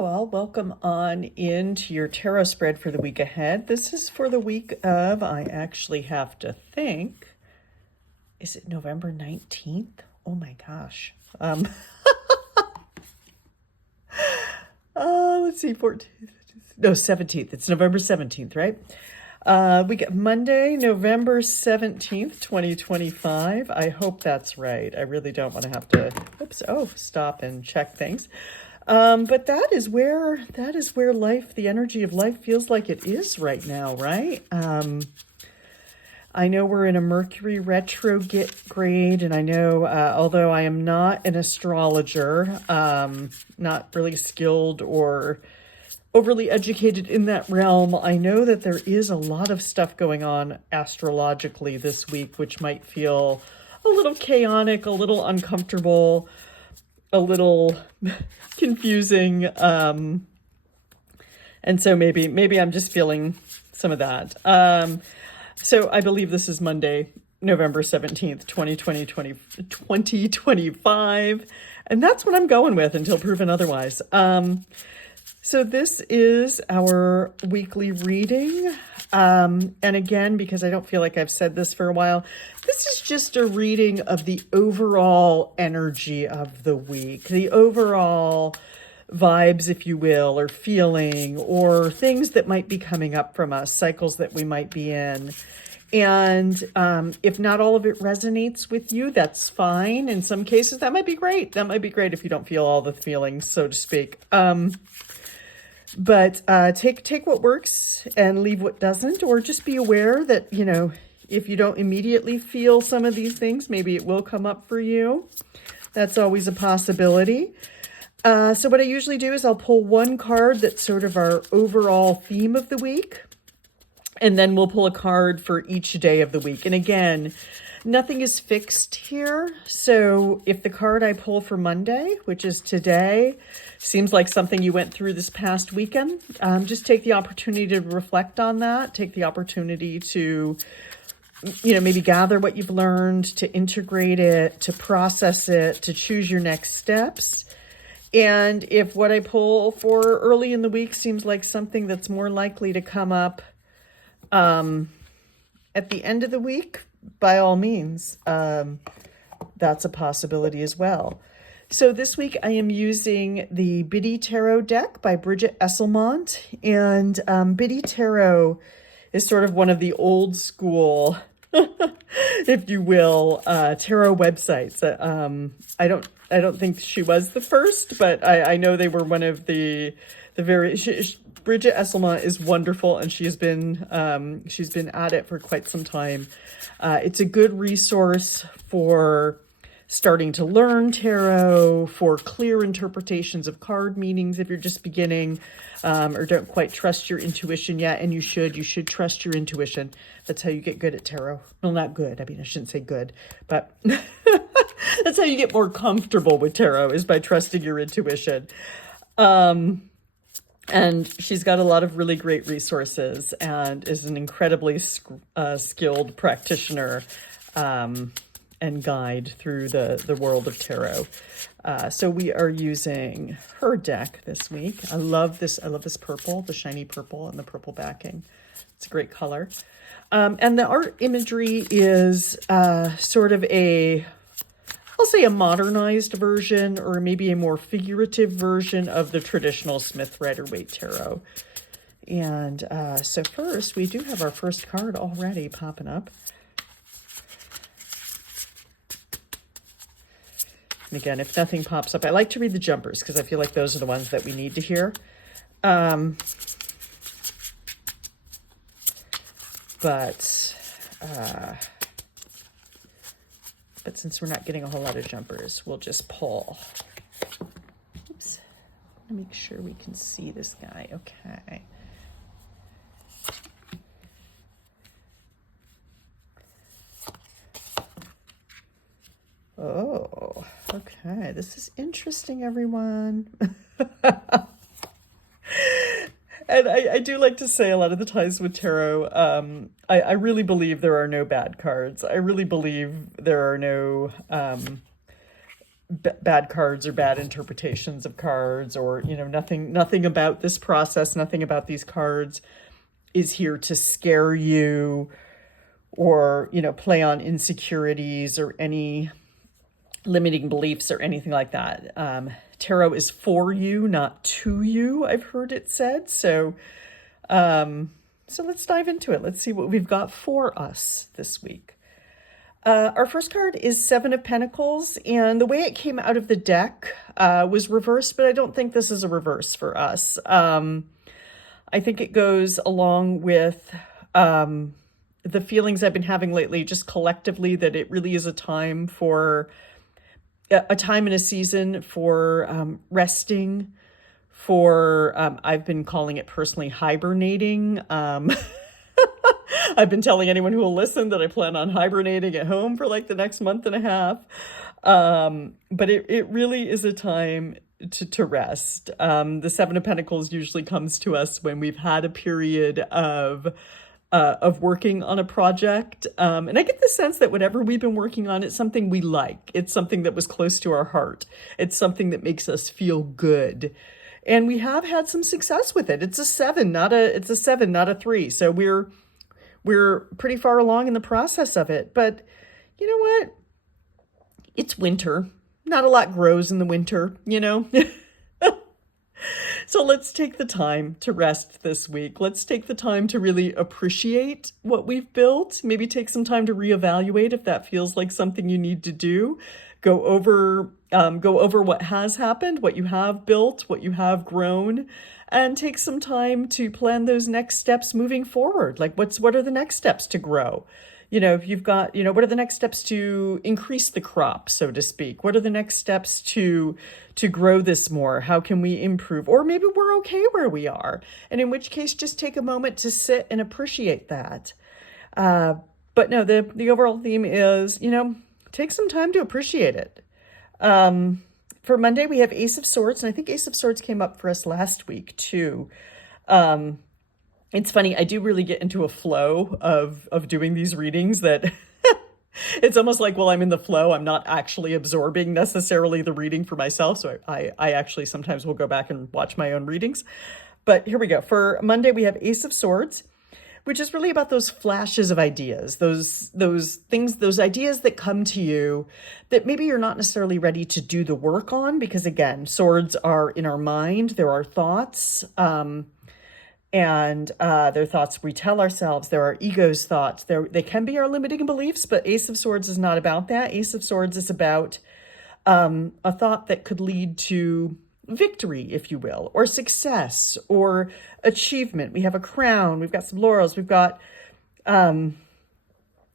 Well, welcome on into your tarot spread for the week ahead. This is for the week of, I actually have to think, is it November 19th? Oh my gosh. Let's see, 14th. No, 17th. It's November 17th, right? We got Monday, November 17th, 2025. I hope that's right. I really don't want to have to, stop and check things. But that is where life, the energy of life feels like it is right now, right? I know we're in a Mercury retrograde, and I know, although I am not an astrologer, not really skilled or overly educated in that realm, I know that there is a lot of stuff going on astrologically this week, which might feel a little chaotic, a little uncomfortable, a little confusing. And so maybe I'm just feeling some of that. So I believe this is Monday, November 17th, 2025. And that's what I'm going with until proven otherwise. So this is our weekly reading. And again, because I don't feel like I've said this for a while, this is just a reading of the overall energy of the week, the overall vibes, if you will, or feeling, or things that might be coming up from us, cycles that we might be in. And if not all of it resonates with you, that's fine. In some cases, that might be great. That might be great if you don't feel all the feelings, so to speak. But take what works and leave what doesn't, or just be aware that, if you don't immediately feel some of these things, maybe it will come up for you. That's always a possibility. So what I usually do is I'll pull one card that's sort of our overall theme of the week, and then we'll pull a card for each day of the week. And again, nothing is fixed here. So if the card I pull for Monday, which is today, seems like something you went through this past weekend, just take the opportunity to reflect on that. Take the opportunity to, maybe gather what you've learned, to integrate it, to process it, to choose your next steps. And if what I pull for early in the week seems like something that's more likely to come up at the end of the week, by all means, that's a possibility as well. So this week I am using the Biddy Tarot deck by Bridget Esselmont. And Biddy Tarot is sort of one of the old school, if you will, tarot websites. I don't think she was the first, but I know they were one of the very... Bridget Esselmont is wonderful, and she's been at it for quite some time. It's a good resource for starting to learn tarot, for clear interpretations of card meanings if you're just beginning, or don't quite trust your intuition yet. And you should trust your intuition. That's how you get good at tarot. Well, not good. I mean, I shouldn't say good, but that's how you get more comfortable with tarot, is by trusting your intuition. And she's got a lot of really great resources and is an incredibly skilled practitioner and guide through the world of tarot. So we are using her deck this week. I love this purple, the shiny purple and the purple backing. It's a great color. And the art imagery is sort of I'll say a modernized version, or maybe a more figurative version of the traditional Smith Rider-Waite tarot. And so first, we do have our first card already popping up. And again, if nothing pops up, I like to read the jumpers because I feel like those are the ones that we need to hear. But since we're not getting a whole lot of jumpers, we'll just pull. Oops. Let me make sure we can see this guy. Okay. Oh, okay. This is interesting, everyone. And I do like to say a lot of the times with tarot, I really believe there are no bad cards. I really believe there are no bad cards or bad interpretations of cards, or, nothing about this process, nothing about these cards is here to scare you or, play on insecurities or any limiting beliefs or anything like that. Tarot is for you, not to you, I've heard it said. So let's dive into it. Let's see what we've got for us this week. Our first card is Seven of Pentacles, and the way it came out of the deck was reversed, but I don't think this is a reverse for us. I think it goes along with the feelings I've been having lately, just collectively, that it really is a time and a season for resting, for I've been calling it personally hibernating. I've been telling anyone who will listen that I plan on hibernating at home for like the next month and a half. But it really is a time to rest. The Seven of Pentacles usually comes to us when we've had a period of working on a project. And I get the sense that whatever we've been working on, it's something we like. It's something that was close to our heart. It's something that makes us feel good. And we have had some success with it. It's a seven, not a 3. So we're pretty far along in the process of it. But you know what? It's winter. Not a lot grows in the winter, So let's take the time to rest this week. Let's take the time to really appreciate what we've built. Maybe take some time to reevaluate if that feels like something you need to do. Go over what has happened, what you have built, what you have grown, and take some time to plan those next steps moving forward. Like what are the next steps to grow? If you've got, what are the next steps to increase the crop, so to speak? What are the next steps to grow this more? How can we improve? Or maybe we're okay where we are. And in which case, just take a moment to sit and appreciate that. But no, the overall theme is, take some time to appreciate it. For Monday, we have Ace of Swords, and I think Ace of Swords came up for us last week too. It's funny, I do really get into a flow of doing these readings that it's almost like, well, I'm in the flow. I'm not actually absorbing necessarily the reading for myself. So I actually sometimes will go back and watch my own readings. But here we go. For Monday, we have Ace of Swords, which is really about those flashes of ideas, those things, those ideas that come to you that maybe you're not necessarily ready to do the work on, because again, swords are in our mind. There are thoughts, and they're thoughts we tell ourselves. There are ego's thoughts. They can be our limiting beliefs, but Ace of Swords is not about that. Ace of Swords is about a thought that could lead to victory, if you will, or success or achievement. We have a crown. We've got some laurels. We've got some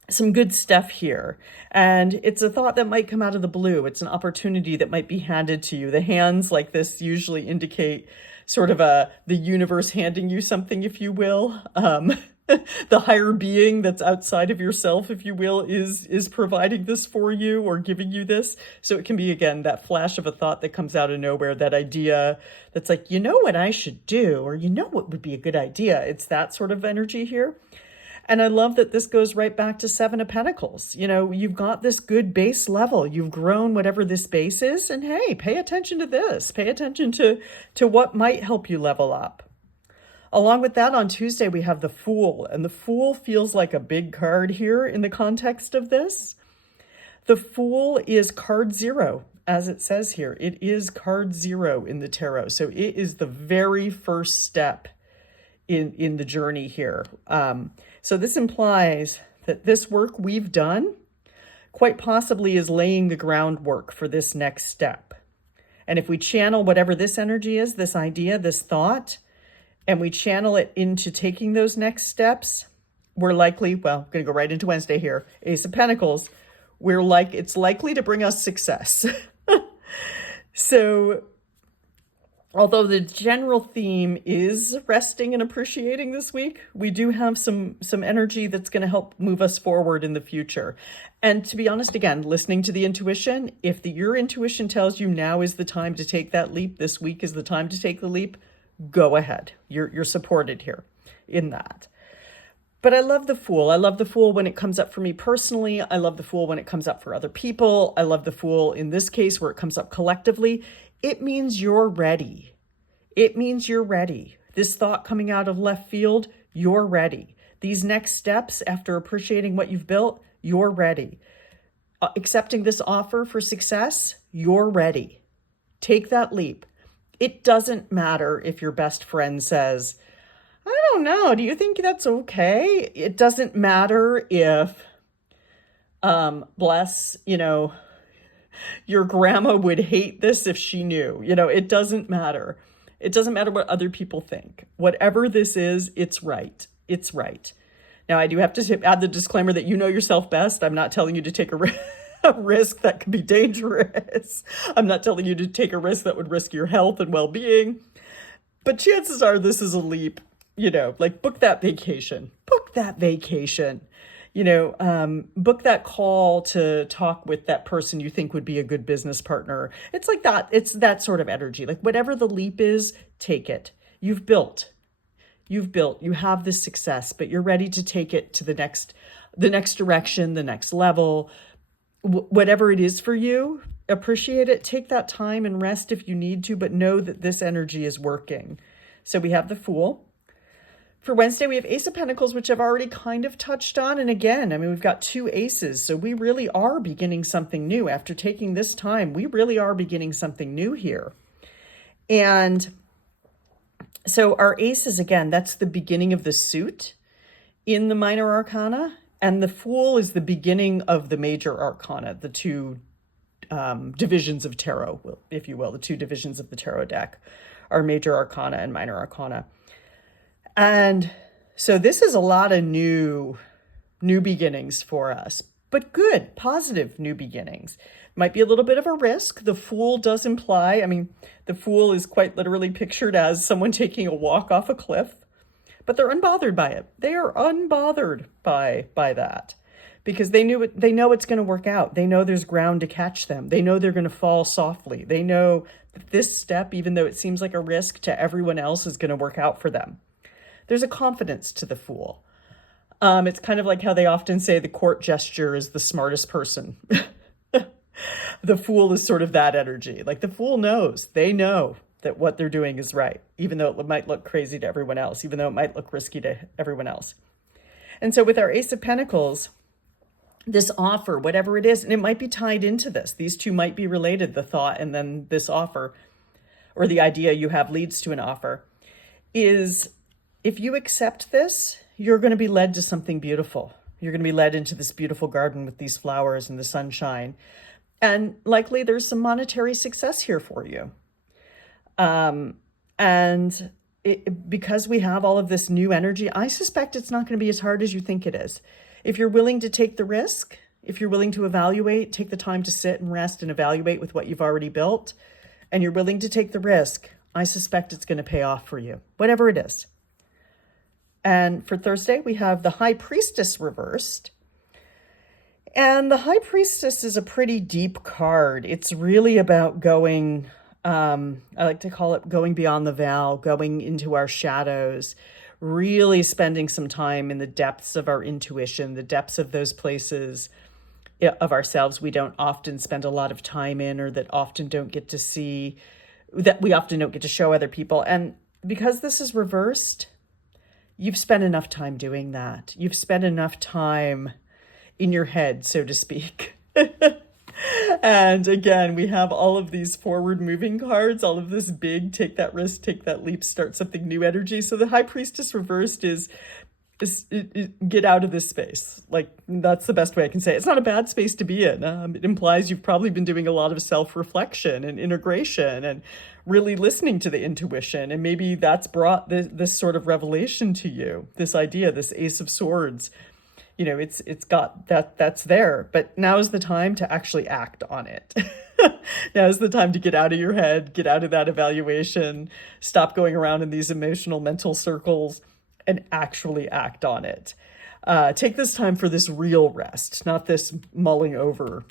good stuff here. And it's a thought that might come out of the blue. It's an opportunity that might be handed to you. The hands like this usually indicate sort of the universe handing you something, if you will. The higher being that's outside of yourself, if you will, is providing this for you or giving you this. So it can be, again, that flash of a thought that comes out of nowhere, that idea that's like, what I should do, or what would be a good idea. It's that sort of energy here. And I love that this goes right back to Seven of Pentacles. You've got this good base level. You've grown whatever this base is. And hey, pay attention to this. Pay attention to what might help you level up. Along with that, on Tuesday, we have the Fool. And the Fool feels like a big card here in the context of this. The Fool is card 0, as it says here. It is card 0 in the tarot. So it is the very first step in the journey here. So this implies that this work we've done quite possibly is laying the groundwork for this next step. And if we channel whatever this energy is, this idea, this thought, and we channel it into taking those next steps, we're likely, well, I'm going to go right into Wednesday here, Ace of Pentacles, it's likely to bring us success. So although the general theme is resting and appreciating this week, we do have some energy that's going to help move us forward in the future. And to be honest, again, listening to the intuition, if your intuition tells you now is the time to take that leap, this week is the time to take the leap, go ahead. You're supported here in that. But I love the Fool. I love the Fool when it comes up for me personally. I love the Fool when it comes up for other people. I love the Fool in this case where it comes up collectively. It means you're ready. It means you're ready. This thought coming out of left field, you're ready. These next steps after appreciating what you've built, you're ready. Accepting this offer for success, you're ready. Take that leap. It doesn't matter if your best friend says, I don't know, do you think that's okay? It doesn't matter if, bless, your grandma would hate this if she knew. It doesn't matter. It doesn't matter what other people think. Whatever this is, it's right. It's right. Now, I do have to add the disclaimer that you know yourself best. I'm not telling you to take a risk that could be dangerous. I'm not telling you to take a risk that would risk your health and well-being. But chances are this is a leap. Like book that vacation. Book that vacation. Book that call to talk with that person you think would be a good business partner. It's like that. It's that sort of energy. Like whatever the leap is, take it. You've built, you have this success, but you're ready to take it to the next direction, the next level, whatever it is for you. Appreciate it. Take that time and rest if you need to, but know that this energy is working. So we have the Fool. For Wednesday, we have Ace of Pentacles, which I've already kind of touched on. And again, we've got two aces. So we really are beginning something new. After taking this time, we really are beginning something new here. And so our aces, again, that's the beginning of the suit in the minor arcana. And the Fool is the beginning of the major arcana, the two divisions of tarot, if you will. The two divisions of the tarot deck are major arcana and minor arcana. And so this is a lot of new beginnings for us, but positive new beginnings. Might be a little bit of a risk. The Fool does imply, the Fool is quite literally pictured as someone taking a walk off a cliff, but they're unbothered by it. They are unbothered by that because they know it's going to work out. They know there's ground to catch them. They know they're going to fall softly. They know that this step, even though it seems like a risk to everyone else, is going to work out for them. There's a confidence to the Fool. It's kind of like how they often say the court gesture is the smartest person. The Fool is sort of that energy. Like the Fool knows. They know that what they're doing is right, even though it might look crazy to everyone else, even though it might look risky to everyone else. And so with our Ace of Pentacles, this offer, whatever it is, and it might be tied into this. These two might be related, the thought and then this offer, or the idea you have leads to an offer, is if you accept this, you're going to be led to something beautiful. You're going to be led into this beautiful garden with these flowers and the sunshine. And likely there's some monetary success here for you. Because we have all of this new energy, I suspect it's not going to be as hard as you think it is. If you're willing to take the risk, if you're willing to evaluate, take the time to sit and rest and evaluate with what you've already built, and you're willing to take the risk, I suspect it's going to pay off for you, whatever it is. And for Thursday, we have the High Priestess reversed. And the High Priestess is a pretty deep card. It's really about going, I like to call it going beyond the veil, going into our shadows, really spending some time in the depths of our intuition, the depths of those places of ourselves we don't often spend a lot of time in, or that often don't get to see, that we often don't get to show other people. And because this is reversed, you've spent enough time doing that. You've spent enough time in your head, so to speak. And again, we have all of these forward moving cards, all of this big, take that risk, take that leap, start something new energy. So the High Priestess reversed is get out of this space. Like, that's the best way I can say it. It's not a bad space to be in. It implies you've probably been doing a lot of self-reflection and integration and really listening to the intuition. And maybe that's brought this sort of revelation to you, this idea, this Ace of Swords. It's got that's there, but now is the time to actually act on it. Now is the time to get out of your head, get out of that evaluation, stop going around in these emotional mental circles, and actually act on it. Take this time for this real rest, not this mulling over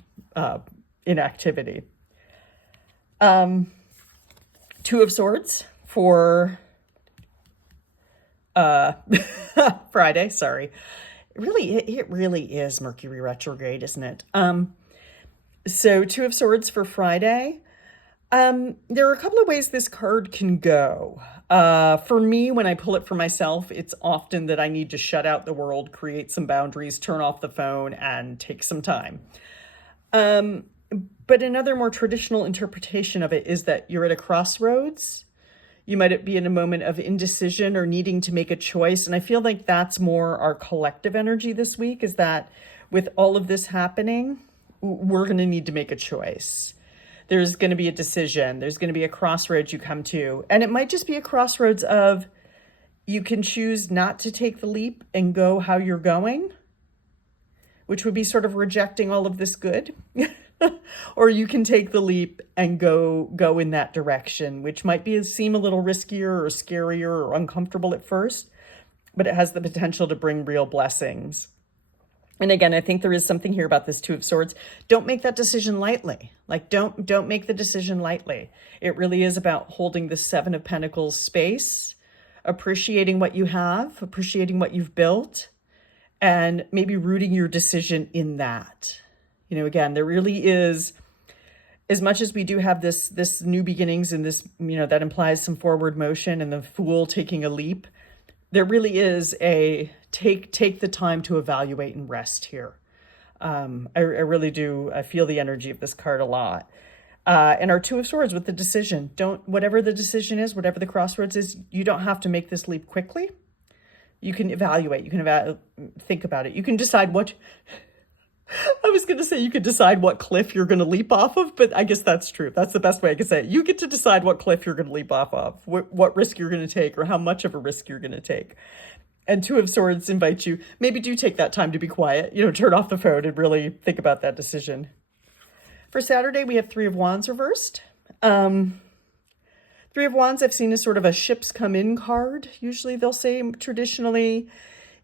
inactivity. Two of Swords for uh, Friday, sorry. It really is Mercury retrograde, isn't it? So Two of Swords for Friday. There are a couple of ways this card can go. For me, when I pull it for myself, it's often that I need to shut out the world, create some boundaries, turn off the phone, and take some time. But another more traditional interpretation of it is that you're at a crossroads. You might be in a moment of indecision or needing to make a choice. And I feel like that's more our collective energy this week, is that with all of this happening, we're going to need to make a choice. There's going to be a decision. There's going to be a crossroads you come to. And it might just be a crossroads of you can choose not to take the leap and go how you're going, which would be sort of rejecting all of this good. Or you can take the leap and go in that direction, which might seem a little riskier or scarier or uncomfortable at first, but it has the potential to bring real blessings. And again, I think there is something here about this Two of Swords. Don't make that decision lightly. Like, don't make the decision lightly. It really is about holding the Seven of Pentacles space, appreciating what you have, appreciating what you've built, and maybe rooting your decision in that. You know, again, there really is, as much as we do have this new beginnings and this, that implies some forward motion and the Fool taking a leap, there really is a take the time to evaluate and rest here. I really do. I feel the energy of this card a lot. And our Two of Swords with the decision. Whatever the decision is, whatever the crossroads is, you don't have to make this leap quickly. You can evaluate. You can think about it. You can decide what... I was going to say you could decide what cliff you're going to leap off of, but I guess that's true. That's the best way I could say it. You get to decide what cliff you're going to leap off of, what risk you're going to take, or how much of a risk you're going to take. And Two of Swords invites you, maybe do take that time to be quiet, turn off the phone and really think about that decision. For Saturday, we have Three of Wands reversed. Three of Wands I've seen as sort of a ships come in card. Usually they'll say traditionally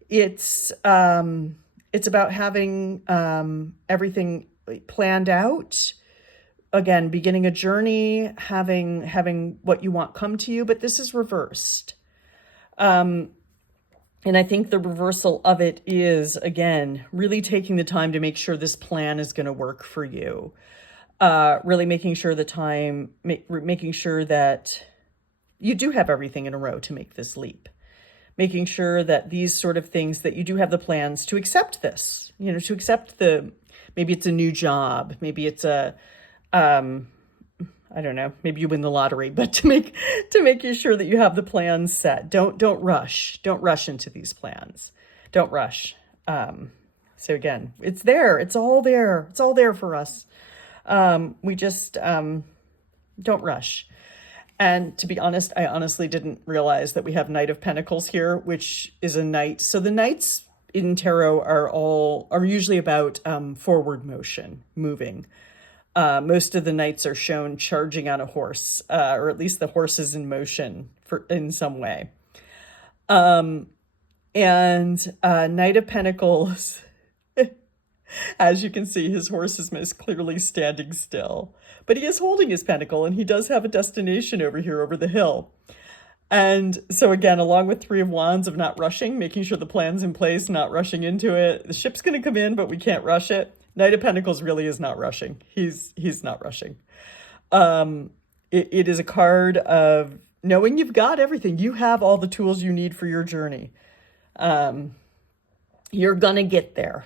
it's about having everything planned out. Again, beginning a journey, having what you want come to you, but this is reversed. And I think the reversal of it is, again, really taking the time to make sure this plan is going to work for you. Really making sure making sure that you do have everything in a row to make this leap. Making sure that these sort of things, that you do have the plans to accept this, to accept maybe it's a new job, maybe it's I don't know, maybe you win the lottery, but to make you sure that you have the plans set. Don't rush into these plans. Don't rush. So again, it's there. It's all there. It's all there for us. We just don't rush. And to be honest, I honestly didn't realize that we have Knight of Pentacles here, which is a knight. So the knights in tarot are usually about forward motion, moving. Most of the knights are shown charging on a horse, or at least the horse is in motion in some way. And Knight of Pentacles, as you can see, his horse is most clearly standing still. But he is holding his pentacle, and he does have a destination over here, over the hill. And so again, along with Three of Wands of not rushing, making sure the plan's in place, not rushing into it. The ship's going to come in, but we can't rush it. Knight of Pentacles really is not rushing. He's not rushing. It is a card of knowing you've got everything. You have all the tools you need for your journey. You're going to get there.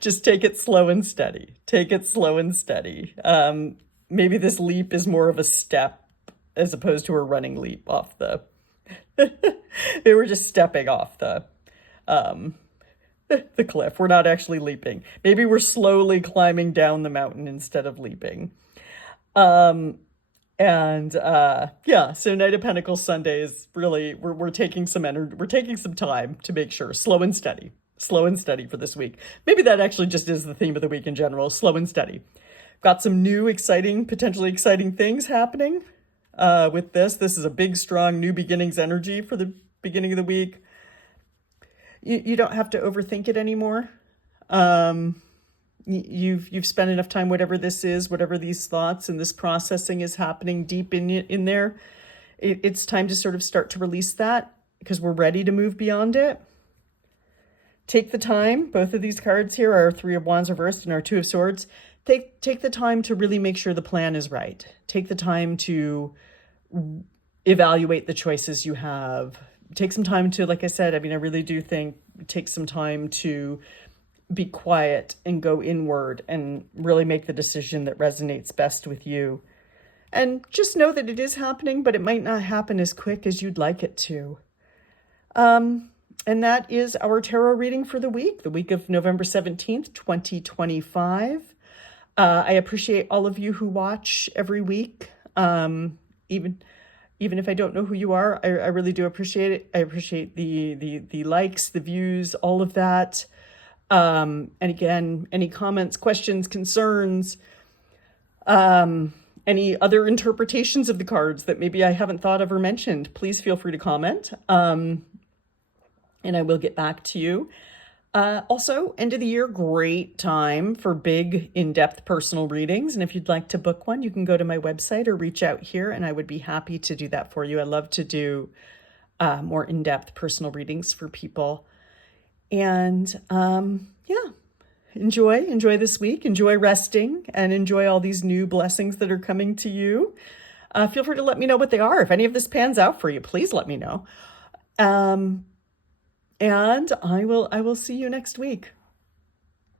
Just take it slow and steady. Take it slow and steady. Maybe this leap is more of a step as opposed to a running leap off the... They were just stepping off the cliff. We're not actually leaping. Maybe we're slowly climbing down the mountain instead of leaping. So Knight of Pentacles Sunday is really, we're taking some energy, we're taking some time to make sure, slow and steady for this week. Maybe that actually just is the theme of the week in general, slow and steady. Got some new potentially exciting things happening with this. This is a big, strong new beginnings energy for the beginning of the week. You don't have to overthink it anymore. You've spent enough time, whatever this is, whatever these thoughts and this processing is happening deep in there. it's time to sort of start to release that because we're ready to move beyond it. Take the time. Both of these cards here are Three of Wands reversed and our Two of Swords. Take the time to really make sure the plan is right. Take the time to evaluate the choices you have. Take some time to, like I said, I mean, I really do think take some time to be quiet and go inward and really make the decision that resonates best with you. And just know that it is happening, but it might not happen as quick as you'd like it to. And that is our tarot reading for the week of November 17th, 2025. I appreciate all of you who watch every week. Even if I don't know who you are, I really do appreciate it. I appreciate the likes, the views, all of that. And again, any comments, questions, concerns, any other interpretations of the cards that maybe I haven't thought of or mentioned, please feel free to comment. And I will get back to you. Also, end of the year, great time for big, in-depth personal readings. And if you'd like to book one, you can go to my website or reach out here, and I would be happy to do that for you. I love to do more in-depth personal readings for people. And yeah, enjoy this week. Enjoy resting and enjoy all these new blessings that are coming to you. Feel free to let me know what they are. If any of this pans out for you, please let me know. And I will see you next week.